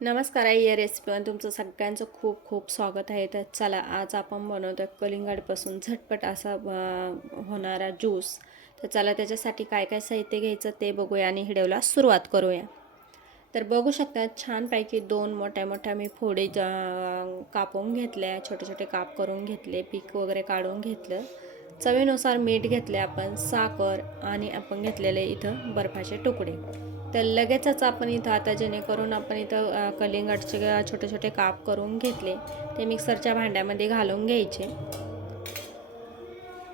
नमस्कार आई या रेसिपीवर तुमचं सगळ्यांचं खूप खूप स्वागत आहे. तर चला आज आपण बनवतो कलिंगडपासून झटपट असा होणारा ज्यूस तर चला त्याच्यासाठी काय काय साहित्य घ्यायचं ते बघूया आणि हिडवला सुरुवात करूया. तर बघू शकता छानपैकी दोन मोठ्या मोठ्या मी फोडे कापून घेतल्या छोटे छोटे काप करून घेतले पीक वगैरे काढून घेतलं. चवीनुसार मीठ घेतले आपण साखर आणि आपण घेतलेले इथं बर्फाचे तुकडे. तर लगेचच आपण इथं आता जेणेकरून आपण इथं अ, कलिंगडचे छोटे छोटे काप करून घेतले. ते मिक्सरच्या भांड्यामध्ये घालून घ्यायचे.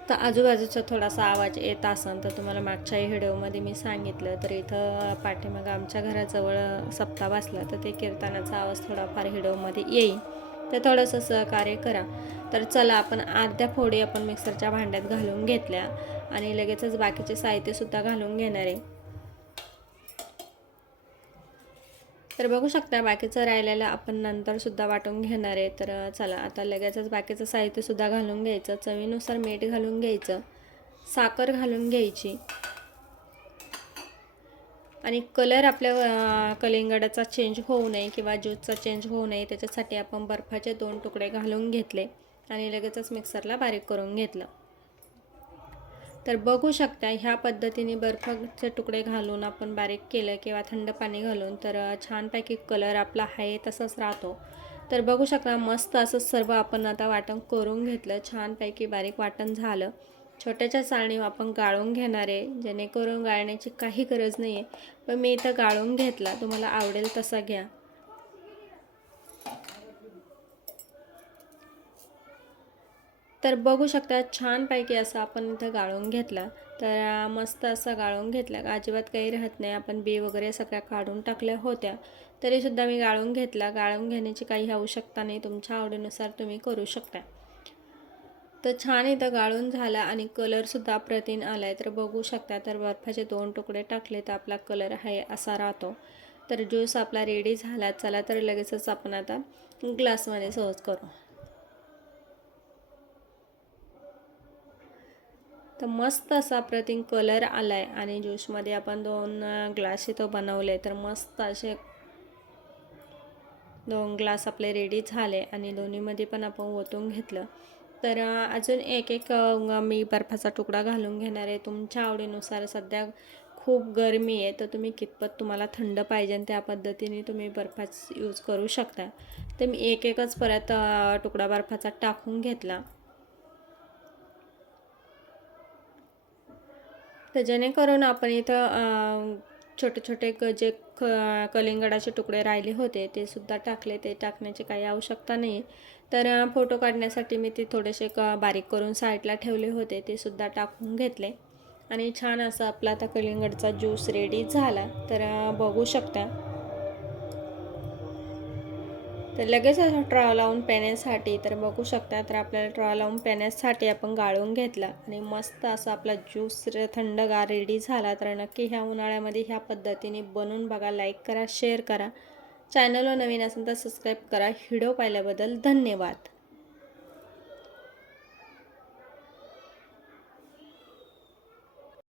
तर आजूबाजूचा थोडासा आवाज येत असेल तर तुम्हाला मागच्याही व्हिडिओमध्ये मी सांगितलं तर इथं पाठीमागं आमच्या घराजवळ सप्ताह बसला तर ते कीर्तनाचा आवाज थोडाफार व्हिडिओमध्ये येईल. तर थोडंसं सहकार्य करा. तर चला आपण अर्ध्या फोडी आपण मिक्सरच्या भांड्यात घालून घेतल्या आणि लगेचच बाकीचे साहित्यसुद्धा घालून घेणार आहे. तर बघू शकता बाकीचं राहिलेलं आपण नंतरसुद्धा वाटून घेणार आहे. तर चला आता लगेचच बाकीचं साहित्यसुद्धा घालून घ्यायचं. चवीनुसार मीठ घालून घ्यायचं. साखर घालून घ्यायची. आणि कलर आपल्या कलिंगडाचा चेंज होऊ नये किंवा ज्यूसचा चेंज होऊ नये त्याच्यासाठी आपण बर्फाचे दोन तुकडे घालून घेतले आणि लगेचच मिक्सरला बारीक करून घेतलं. तर बघू शकता ह्या पद्धतीने बर्फाचे तुकडे घालून आपण बारीक केलं किंवा थंड पाणी घालून तर छानपैकी कलर आपला आहे तसंच राहतो. तर बघू शकता मस्त असं सर्व आपण आता वाटण करून घेतलं छानपैकी बारीक वाटण झालं. छोट्याच्या चाळणीव आपण गाळून घेणार आहे. जेणेकरून गाळण्याची काही गरज नाही आहे पण मी इथं गाळून घेतला. तुम्हाला आवडेल तसा घ्या. तर बघू शकता छानपैकी असं आपण इथं गाळून घेतला. तर मस्त असं गाळून घेतला. अजिबात काही राहत नाही. आपण बी वगैरे सगळ्या काढून टाकल्या होत्या. तरीसुद्धा मी गाळून घेतला. गाळून घेण्याची काही आवश्यकता नाही. तुमच्या आवडीनुसार तुम्ही करू शकता. तर छान इथं गाळून झाला आणि कलरसुद्धा अप्रतिम आला आहे तर बघू शकता तर बर्फाचे दोन तुकडे टाकले तर आपला कलर आहे असा राहतो. तर ज्यूस आपला रेडी झाला. चला तर लगेचच आपण आता ग्लासमध्ये सहज करू. तर मस्त असा प्रतिम कलर आला आहे आणि ज्यूसमध्ये आपण दोन ग्लास इथं बनवले. तर मस्त असे दोन ग्लास आपले रेडी झाले आणि दोन्हीमध्ये पण आपण ओतून घेतलं. तर अजून एक एक मी बर्फाचा तुकडा घालून घेणार आहे. तुमच्या आवडीनुसार सध्या खूप गरमी आहे तर तुम्ही कितपत तुम्हाला थंड पाहिजे त्या पद्धतीने तुम्ही बर्फाच यूज करू शकता. तर मी एक एकच परत तुकडा बर्फाचा टाकून घेतला. तर जेणेकरून आपण इथं छोटे छोटे क जे क कलिंगडाचे तुकडे राहिले होते ते सुद्धा टाकले. ते टाकण्याची काही आवश्यकता नाही. तर फोटो काढण्यासाठी मी ते थोडेसे क बारीक करून साईडला ठेवले होते. ते सुद्धा टाकून घेतले. आणि छान असा आपला आता कलिंगडचा ज्यूस रेडी झाला. तर बघू शकता. तर लगेच असं ट्रॉ लावून पेण्यासाठी तर बघू शकता तर आपल्याला ट्रॉ लावून पेण्यासाठी आपण गाळून घेतला आणि मस्त असा आपला ज्यूस थंडगार रेडी झाला. तर नक्की ह्या उन्हाळ्यामध्ये ह्या पद्धतीने बनवून बघा लाईक करा शेअर करा. चॅनलवर नवीन असेल तर सबस्क्राईब करा. व्हिडिओ पाहिल्याबद्दल धन्यवाद.